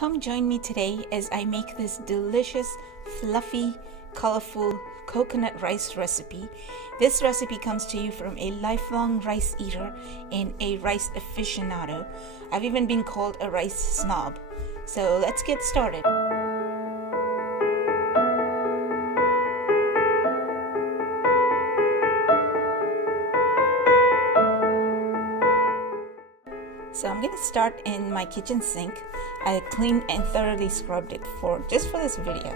Come join me today as I make this delicious, fluffy, colorful coconut rice recipe. This recipe comes to you from a lifelong rice eater and a rice aficionado. I've even been called a rice snob. So let's get started. So I'm going to start in my kitchen sink. I cleaned and thoroughly scrubbed it just for this video.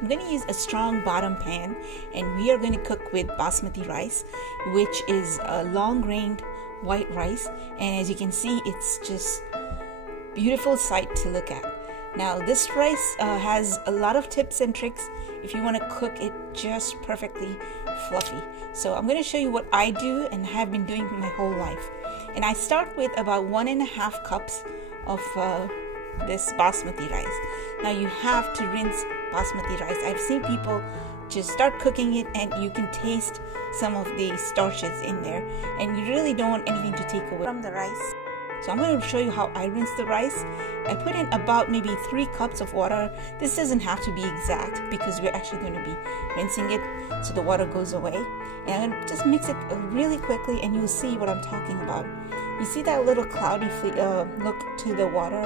I'm going to use a strong bottom pan, and we are going to cook with basmati rice, which is a long-grained white rice, and as you can see, it's just beautiful sight to look at. Now this rice has a lot of tips and tricks if you want to cook it just perfectly fluffy. So I'm going to show you what I do and have been doing my whole life. And I start with about 1.5 cups of this basmati rice. Now you have to rinse basmati rice. I've seen people just start cooking it and you can taste some of the starches in there, and you really don't want anything to take away from the rice. So I'm going to show you how I rinse the rice. I put in about maybe 3 cups of water. This doesn't have to be exact because we're actually going to be rinsing it so the water goes away. And I'm going to just mix it really quickly and you'll see what I'm talking about. You see that little cloudy look to the water?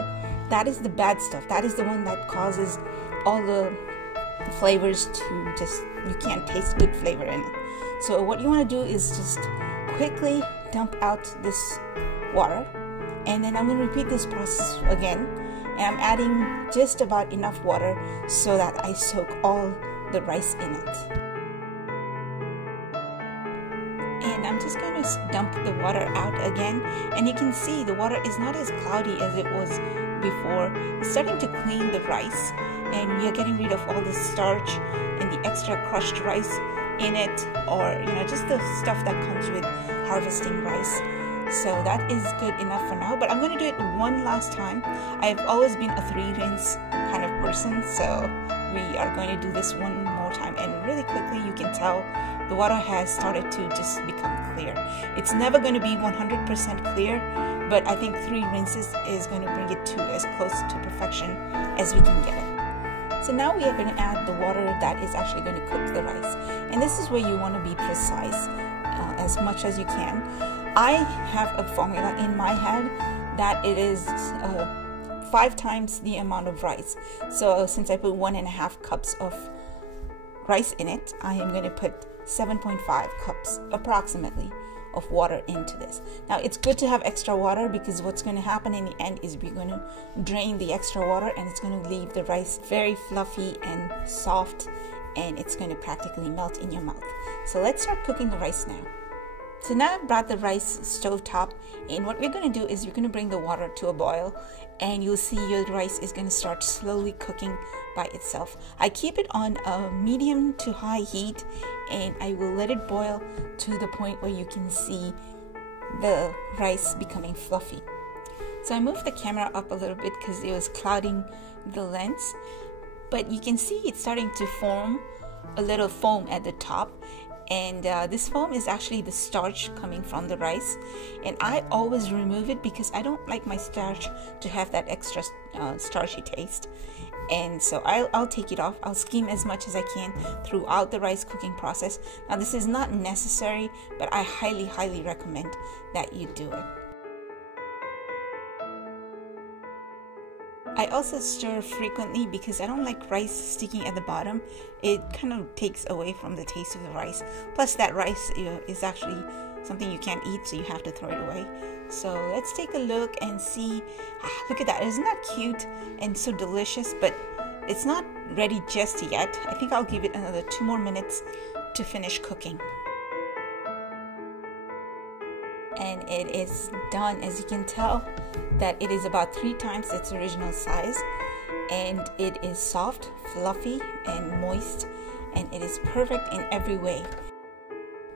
That is the bad stuff. That is the one that causes all the flavors to you can't taste good flavor in it. So what you want to do is just quickly dump out this water. And then I'm going to repeat this process again, and I'm adding just about enough water so that I soak all the rice in it. And I'm just going to dump the water out again, and you can see the water is not as cloudy as it was before. It's starting to clean the rice, and we are getting rid of all the starch and the extra crushed rice in it, or just the stuff that comes with harvesting rice. So that is good enough for now, but I'm going to do it one last time. I've always been a 3-rinse kind of person, so we are going to do this one more time, and really quickly you can tell the water has started to just become clear. It's never going to be 100% clear, but I think 3 rinses is going to bring it to as close to perfection as we can get it. So now we are going to add the water that is actually going to cook the rice, and this is where you want to be precise as much as you can. I have a formula in my head that it is 5 times the amount of rice. So since I put 1.5 cups of rice in it, I am going to put 7.5 cups approximately of water into this. Now it's good to have extra water because what's going to happen in the end is we're going to drain the extra water, and it's going to leave the rice very fluffy and soft, and it's going to practically melt in your mouth. So let's start cooking the rice now. So now I've brought the rice stove top, and what we're going to do is we're going to bring the water to a boil, and you'll see your rice is going to start slowly cooking by itself. I keep it on a medium to high heat, and I will let it boil to the point where you can see the rice becoming fluffy. So I moved the camera up a little bit because it was clouding the lens, but you can see it's starting to form a little foam at the top. And this foam is actually the starch coming from the rice, and I always remove it because I don't like my starch to have that extra starchy taste. And so I'll take it off. I'll skim as much as I can throughout the rice cooking process. Now this is not necessary, but I highly recommend that you do it. I also stir frequently because I don't like rice sticking at the bottom. It kind of takes away from the taste of the rice. Plus that rice is actually something you can't eat, so you have to throw it away. So let's take a look and see. Look at that. Isn't that cute and so delicious? But it's not ready just yet. I think I'll give it another 2 more minutes to finish cooking. And it is done. As you can tell that it is about 3 times its original size, and it is soft, fluffy, and moist, and it is perfect in every way.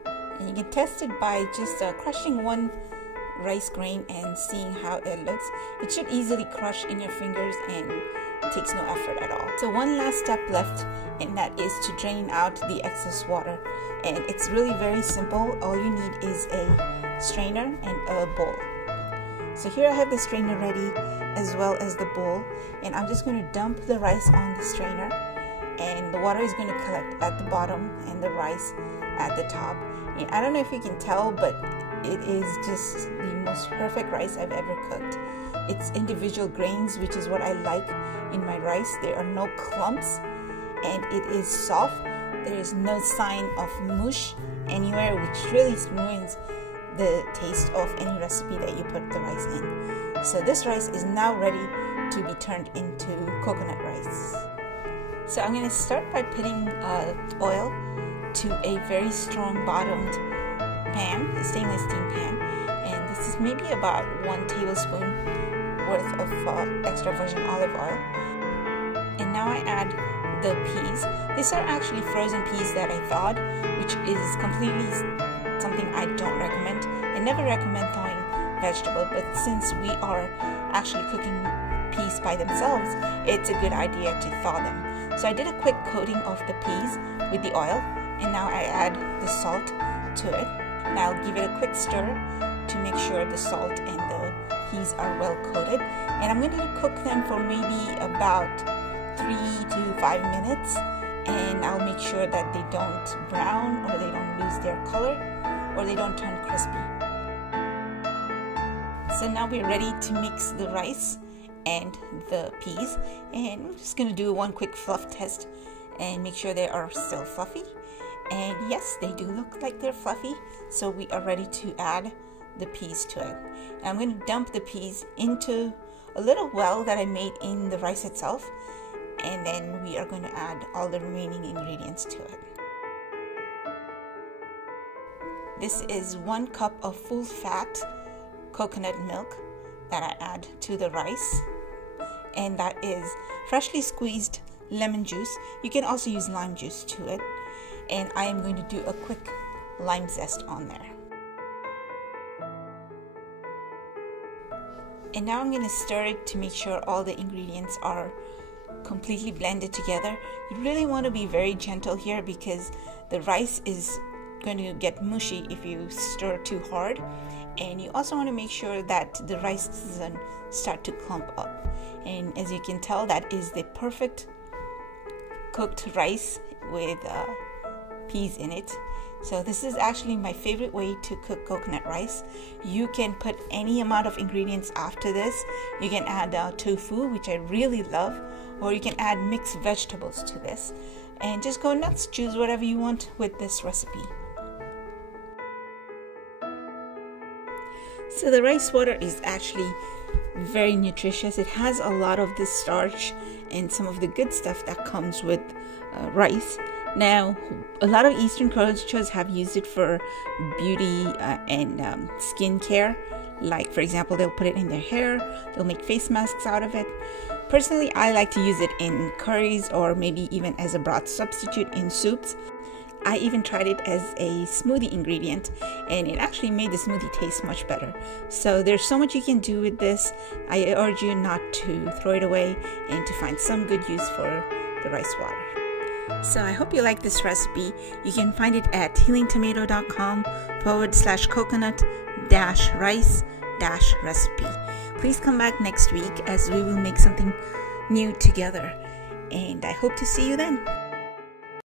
And you can test it by just crushing 1 rice grain and seeing how it looks. It should easily crush in your fingers, and it takes no effort at all. So one last step left, and that is to drain out the excess water. And it's really very simple. All you need is a strainer and a bowl. So here I have the strainer ready. as well as the bowl, and I'm just going to dump the rice on the strainer, and the water is going to collect at the bottom and the rice at the top. And I don't know if you can tell, but it is just the most perfect rice I've ever cooked. It's individual grains, which is what I like in my rice. There are no clumps, and it is soft. There is no sign of mush anywhere, which really ruins the taste of any recipe that you put the rice in. So this rice is now ready to be turned into coconut rice. So I'm going to start by putting oil to a very strong bottomed pan, a stainless steel pan, and this is maybe about 1 tablespoon worth of extra virgin olive oil. And now I add the peas. These are actually frozen peas that I thawed, which is completely something I don't recommend. I never recommend thawing vegetable, but since we are actually cooking peas by themselves, it's a good idea to thaw them. So I did a quick coating of the peas with the oil, and now I add the salt to it. Now I'll give it a quick stir to make sure the salt and the peas are well coated, and I'm going to cook them for maybe about 3 to 5 minutes, and I'll make sure that they don't brown or they don't lose their color or they don't turn crispy. So now we're ready to mix the rice and the peas, and we're just going to do one quick fluff test and make sure they are still fluffy. And yes, they do look like they're fluffy, so we are ready to add the peas to it. Now I'm going to dump the peas into a little well that I made in the rice itself, and then we are going to add all the remaining ingredients to it. This is 1 cup of full fat coconut milk that I add to the rice, and that is freshly squeezed lemon juice. You can also use lime juice to it, and I am going to do a quick lime zest on there. And now I'm going to stir it to make sure all the ingredients are completely blended together. You really want to be very gentle here because the rice is going to get mushy if you stir too hard, and you also want to make sure that the rice doesn't start to clump up. And as you can tell, that is the perfect cooked rice with peas in it. So this is actually my favorite way to cook coconut rice. You can put any amount of ingredients after this. You can add tofu, which I really love, or you can add mixed vegetables to this, and just go nuts. Choose whatever you want with this recipe. So the rice water is actually very nutritious. It has a lot of the starch and some of the good stuff that comes with rice. Now, a lot of Eastern cultures have used it for beauty and skin care. Like, for example, they'll put it in their hair, they'll make face masks out of it. Personally, I like to use it in curries or maybe even as a broth substitute in soups. I even tried it as a smoothie ingredient, and it actually made the smoothie taste much better. So there's so much you can do with this. I urge you not to throw it away and to find some good use for the rice water. So I hope you like this recipe. You can find it at healingtomato.com/coconut-rice-recipe. Please come back next week as we will make something new together, and I hope to see you then.